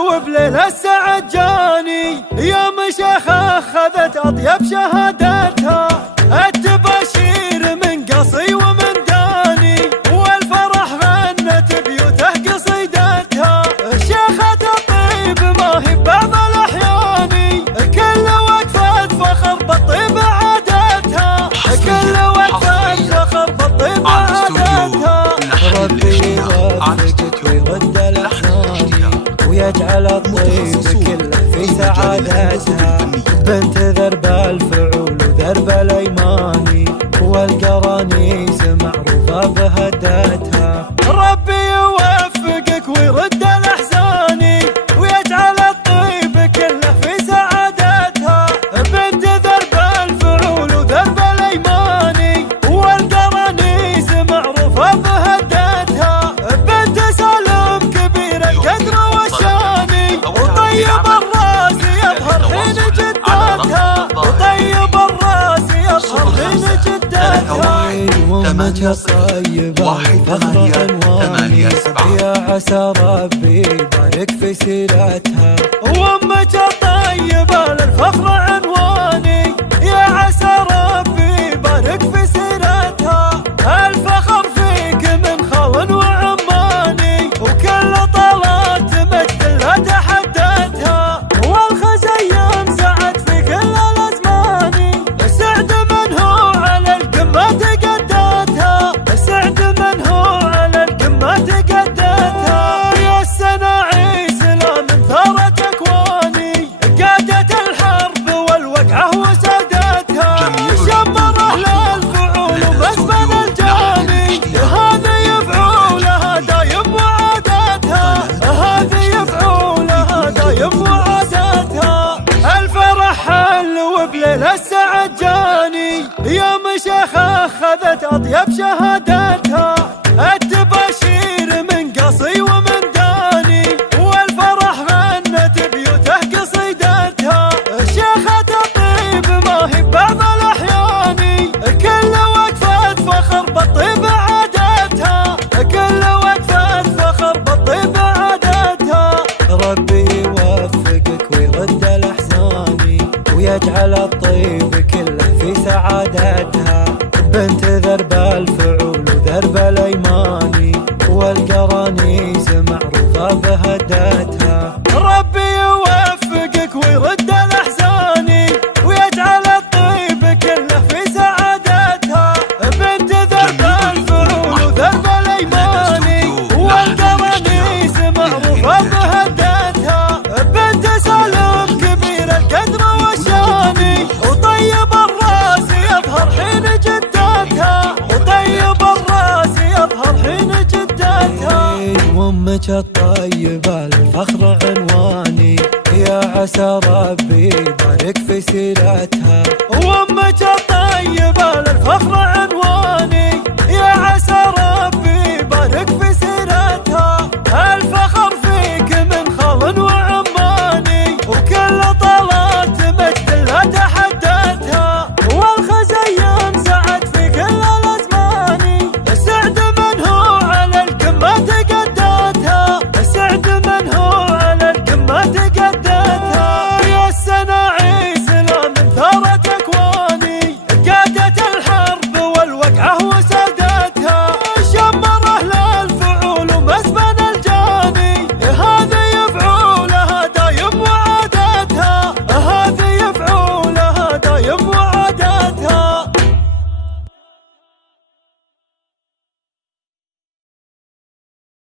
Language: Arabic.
وبليل السعد جاني، يوم شيخة خذت أطيب شهادتها، التباشير من قصي ومن داني، والفرح غنت بيوته قصيدتها. شيخة الطيب ما هي بعض الأحيان، كل وقفة فخر بالطيب عادتها، كل وقفة فخر بالطيب عادتها. ربي يوفقك ويرد الأحزان، ويجعل الطيب كله في سعادتها. بنت ذرب الفعول وذرب الأيمان، والقرانيس معروفة بهدتها. ربي يوفقك ويرد الأحزان، ويجعل الطيب كله في سعادتها. بنت ذرب الفعول وذرب الأيمان، والقرانيس معروفة بهدتها. بنت سالم كبير القدر والشان، وطيب الراس يظهر حين جدتها، وطيب الراس يظهر حين جدتها. وامك الطيبة فخر عنواني، يا عسى ربي يبارك في سيرتها. وامك الطيبة للفخر عنواني، يا عسى ربي يبارك في سيرتها. الفخر فيك من خال وعماني، وكل طلات مجد لا تحدتها. والخزيان سعد في كل الأزمان، سعد من هو على القمة قدتها، سعد من هو على القمة قدتها. يا السناعي سلام ثارت أكواني، قادت الحرب والوقعة وسادتها. شمر أهل الفعول ومسبن الجاني، هذه فعولها دايم وعادتها، هذه فعولها دايم وعادتها. الفرح حل وبليل السعد جاني، يوم شيخة خذت أطيب شهادتها. التباشير من قصي ومن داني، والفرح غنت بيوته قصيدتها. شيخة الطيب ما هي بعض الأحيان، كل وقفة فخر بالطيب عادتها، كل وقفة فخر بالطيب عادتها. ربي يوفقك ويرد الأحزان، ويجعل الطيب كله في سعادتها. بنت ذرب الفعول وذرب الأيمان، والقرانيس معروفة بهدتها. ربي يوفقك ويرد الأحزان، ويجعل الطيب كله في سعادتها. بنت ذرب الفعول وذرب الأيمان، والقرانيس معروفة بهدتها. بنت سالم كبير القدر والشان، وطيب الراس يظهر حين جدتها، وطيب الراس يظهر حين جدتها. وامك الطيبة الفخر عنواني، يا عسى ربي يبارك في سيرتها. وامك الطيبة الفخر عنواني، يا عسى ربي يبارك في سيرتها.